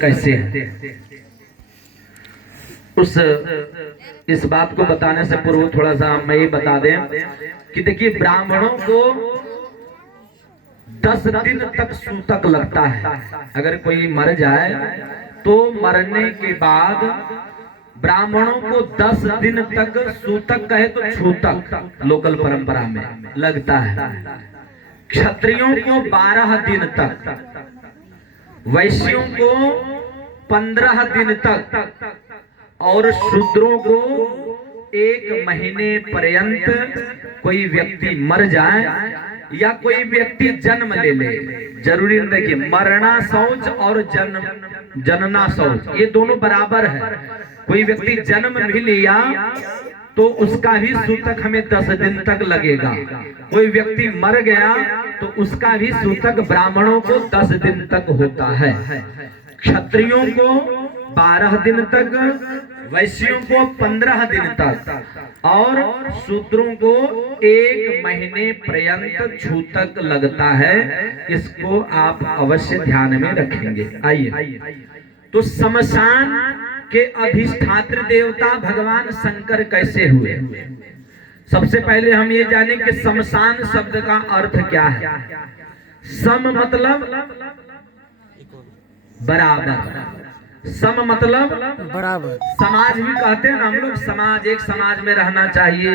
कैसे है। इस बात को बताने से पूर्व थोड़ा सा मैं ये बता दें कि देखिए ब्राह्मणों को 10 दिन तक सूतक लगता है। अगर कोई मर जाए तो मरने के बाद ब्राह्मणों को 10 दिन तक सूतक कहे तो छूतक लोकल परंपरा में लगता है। क्षत्रियों को 12 दिन तक, वैश्यों को 15 दिन तक और शूद्रों को 1 महीने पर्यंत कोई व्यक्ति मर जाए या कोई व्यक्ति जन्म ले ले, जरूरी नहीं। देखिए मरना शौच और जनना शौच ये दोनों बराबर है। कोई व्यक्ति जन्म भी लिया तो उसका भी सूतक हमें 10 दिन तक लगेगा। कोई व्यक्ति मर गया तो उसका भी सूतक ब्राह्मणों को 10 दिन तक होता है। क्षत्रियों को 12 दिन तक, वैश्यों को 15 दिन तक और शूद्रों को 1 महीने पर्यंत छूतक लगता है। इसको आप अवश्य ध्यान में रखेंगे। आइए, तो शमशान के अधिष्ठात्र देवता भगवान शंकर कैसे हुए। सबसे पहले हम ये जानें कि शमशान शब्द का अर्थ क्या है। सम मतलब बराबर, सम मतलब बराबर। समाज भी कहते हैं ना हम लोग, समाज, एक समाज में रहना चाहिए,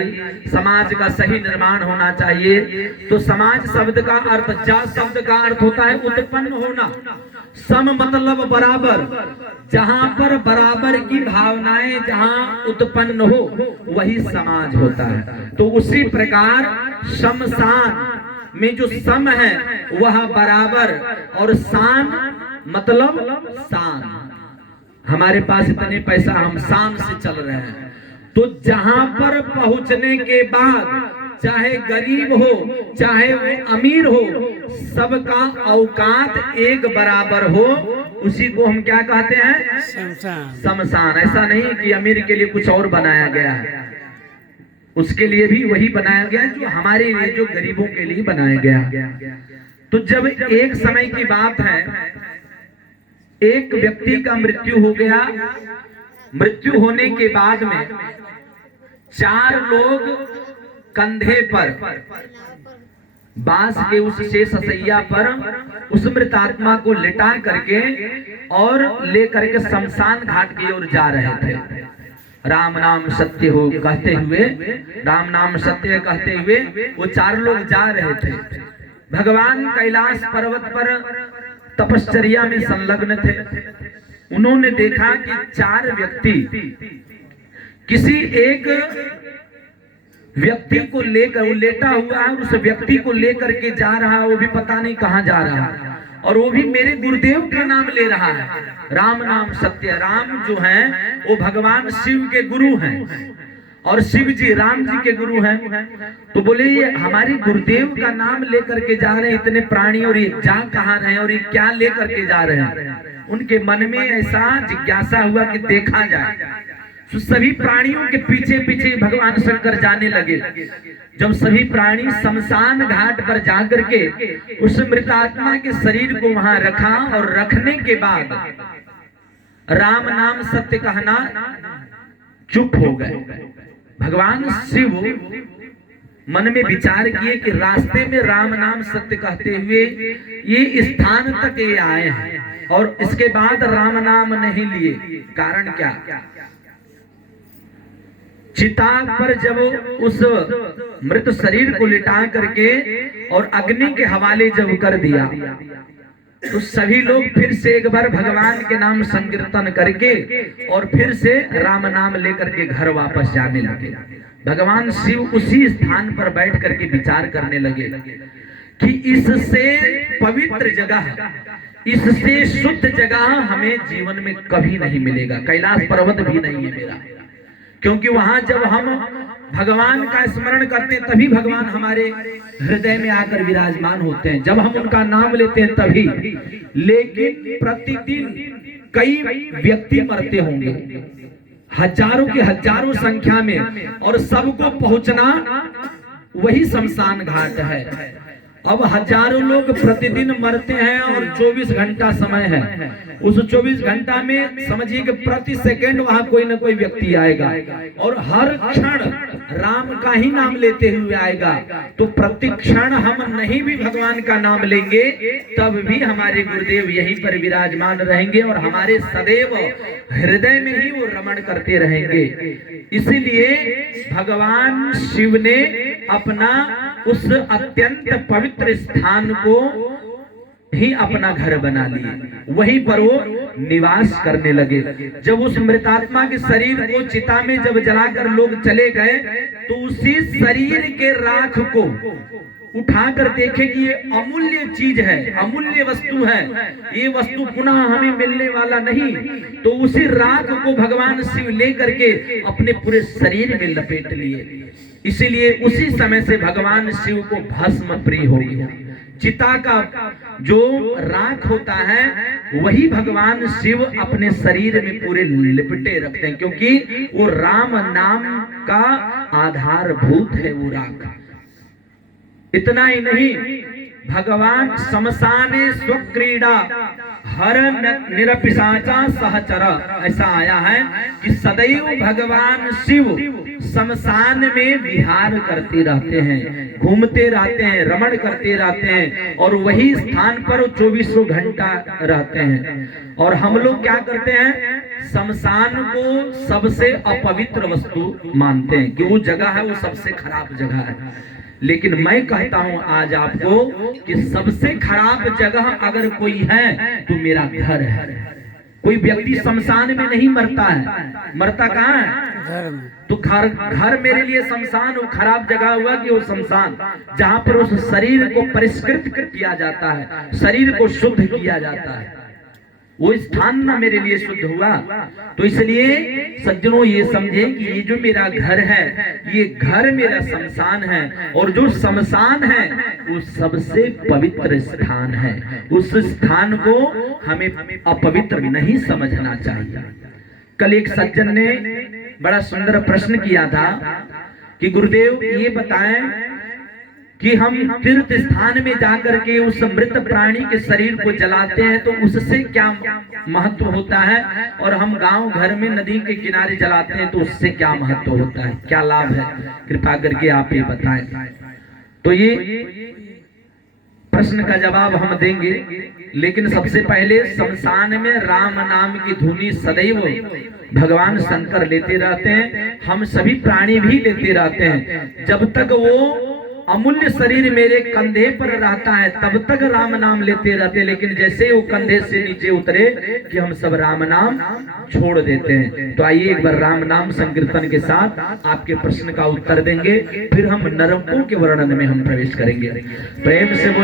समाज का सही निर्माण होना चाहिए। तो समाज शब्द का अर्थ, जा शब्द का अर्थ होता है उत्पन्न होना। सम मतलब बराबर, जहां पर बराबर की भावनाएं जहां उत्पन्न हो वही समाज होता है। तो उसी प्रकार शमशान में जो सम है वह बराबर और शान मतलब शान। हमारे पास इतने पैसा, हम शान से चल रहे हैं। तो जहां पर पहुंचने के बाद चाहे गरीब हो चाहे वो अमीर हो, सबका औकात एक बराबर हो, उसी को हम क्या कहते हैं? शमशान। ऐसा नहीं कि अमीर के लिए कुछ और बनाया गया है, उसके लिए भी वही बनाया गया है जो हमारे लिए, जो गरीबों के लिए बनाया गया। तो जब एक समय की बात है, एक व्यक्ति का मृत्यु हो गया। मृत्यु होने के बाद में 4 लोग कंधे पर बांस के उस शेष सैया पर उस मृतात्मा को लिटा करके और लेकर के शमशान घाट की ओर जा रहे थे। राम नाम सत्य हो कहते हुए, राम नाम सत्य कहते हुए वो 4 लोग जा रहे थे। भगवान कैलाश पर्वत पर तपश्चर्या में संलग्न थे। उन्होंने देखा कि 4 व्यक्ति किसी एक व्यक्ति को लेकर, वो लेटा हुआ है, उस व्यक्ति को लेकर के जा रहा है, वो भी पता नहीं कहां जा रहा है, और वो भी मेरे गुरुदेव का नाम ले रहा है। राम नाम सत्य। राम जो हैं वो भगवान शिव के गुरु हैं और शिव जी राम जी के गुरु हैं। तो बोले ये हमारे गुरुदेव का नाम लेकर के जा रहे हैं इतने प्राणी, और ये जा कहां रहे हैं और ये क्या लेकर के जा रहे हैं। उनके मन में ऐसा जिज्ञासा हुआ कि देखा जाए। तो सभी प्राणियों के पीछे पीछे भगवान शंकर जाने लगे। जब सभी प्राणी शमशान घाट पर जाकर के उस मृतात्मा के शरीर को वहां रखा, और रखने के बाद राम नाम सत्य कहना चुप हो गए। भगवान शिव मन में विचार किए कि रास्ते में राम नाम सत्य कहते हुए ये स्थान तक ये आए हैं और इसके बाद राम नाम नहीं लिए। कारण क्या? चिता पर जब उस मृत शरीर को लिटा करके और अग्नि के हवाले जब कर दिया, तो सभी लोग फिर से एक बार भगवान के नाम संकीर्तन करके और फिर से राम नाम लेकर के घर वापस जाने लगे। भगवान शिव उसी स्थान पर बैठ करके विचार करने लगे कि इससे पवित्र जगह, इससे शुद्ध जगह हमें जीवन में कभी नहीं मिलेगा। कैलाश पर्वत भी नहीं है मेरा, क्योंकि वहां जब हम भगवान का स्मरण करते हैं तभी भगवान हमारे हृदय में आकर विराजमान होते हैं, जब हम उनका नाम लेते हैं तभी। लेकिन प्रतिदिन कई व्यक्ति मरते होंगे, हजारों की हजारों संख्या में, और सबको पहुंचना वही शमशान घाट है। अब हजारों लोग प्रतिदिन मरते हैं और 24 घंटा समय है। उस 24 घंटा में समझिए कि प्रति सेकंड वहां कोई ना कोई व्यक्ति आएगा और हर क्षण राम का ही नाम लेते हुए आएगा। तो प्रति क्षण हम नहीं भी भगवान का नाम लेंगे तब भी हमारे गुरुदेव यहीं पर विराजमान रहेंगे और हमारे सदैव हृदय में ही वो रमण करते रहेंगे। इसीलिए भगवान शिव ने अपना उस अत्यंत पवित्र स्थान को ही अपना घर बना लिया, वहीं पर वो निवास करने लगे। जब उस मृतात्मा के शरीर को चिता में जब जलाकर लोग चले गए तो उसी शरीर के राख को उठाकर देखे कि ये अमूल्य चीज है, अमूल्य वस्तु है, ये वस्तु पुनः हमें मिलने वाला नहीं। तो उसी राख को भगवान शिव लेकर के अपने पूरे शरीर में लपेट लिए। इसीलिए उसी समय से भगवान शिव को भस्म प्रिय हो गया। चिता का जो राख होता है वही भगवान शिव अपने शरीर में पूरे लिपटे रखते हैं, क्योंकि वो राम नाम का आधारभूत है वो राख। इतना ही नहीं, भगवान शमशाने स्वक्रीड़ा हर निरपिशाचा सहचर, ऐसा आया है कि सदैव भगवान शिव शमशान में विहार करते रहते हैं, घूमते रहते हैं, रमण करते रहते हैं और वही स्थान पर 24 घंटा रहते हैं। और हम लोग क्या करते हैं, शमशान को सबसे अपवित्र वस्तु मानते हैं कि वो जगह है वो सबसे खराब जगह है। लेकिन मैं कहता हूं आज आपको कि सबसे खराब जगह अगर कोई है तो मेरा घर है। कोई व्यक्ति शमशान में नहीं मरता है, मरता कहाँ है? तो घर मेरे लिए शमशान वो खराब जगह हुआ कि वो शमशान जहां पर उस शरीर को परिष्कृत किया जाता है, शरीर को शुद्ध किया जाता है, वो स्थान ना मेरे लिए शुद्ध हुआ। तो इसलिए सज्जनों ये समझे कि ये जो मेरा घर है ये घर मेरा शमशान है और जो शमशान है वो सबसे पवित्र स्थान है। उस स्थान को हमें अपवित्र नहीं समझना चाहिए। कल एक सज्जन ने बड़ा सुंदर प्रश्न किया था कि गुरुदेव ये बताएं कि हम तीर्थ स्थान में जाकर के उस मृत प्राणी के शरीर को जलाते हैं तो उससे क्या महत्व होता है, और हम गांव घर में नदी के किनारे जलाते हैं तो उससे क्या महत्व होता है, क्या लाभ है, कृपा करके आप ये बताएं। तो ये प्रश्न का जवाब हम देंगे, लेकिन सबसे पहले शमशान में राम नाम की धुनी सदैव भगवान शंकर लेते रहते हैं, हम सभी प्राणी भी लेते रहते हैं। जब तक वो अमूल्य शरीर मेरे कंधे पर रहता है तब तक राम नाम लेते रहते हैं, लेकिन जैसे वो कंधे से नीचे उतरे कि हम सब राम नाम छोड़ देते हैं। तो आइए एक बार राम नाम संकीर्तन के साथ आपके प्रश्न का उत्तर देंगे, फिर हम नरकों के वर्णन में हम प्रवेश करेंगे। प्रेम से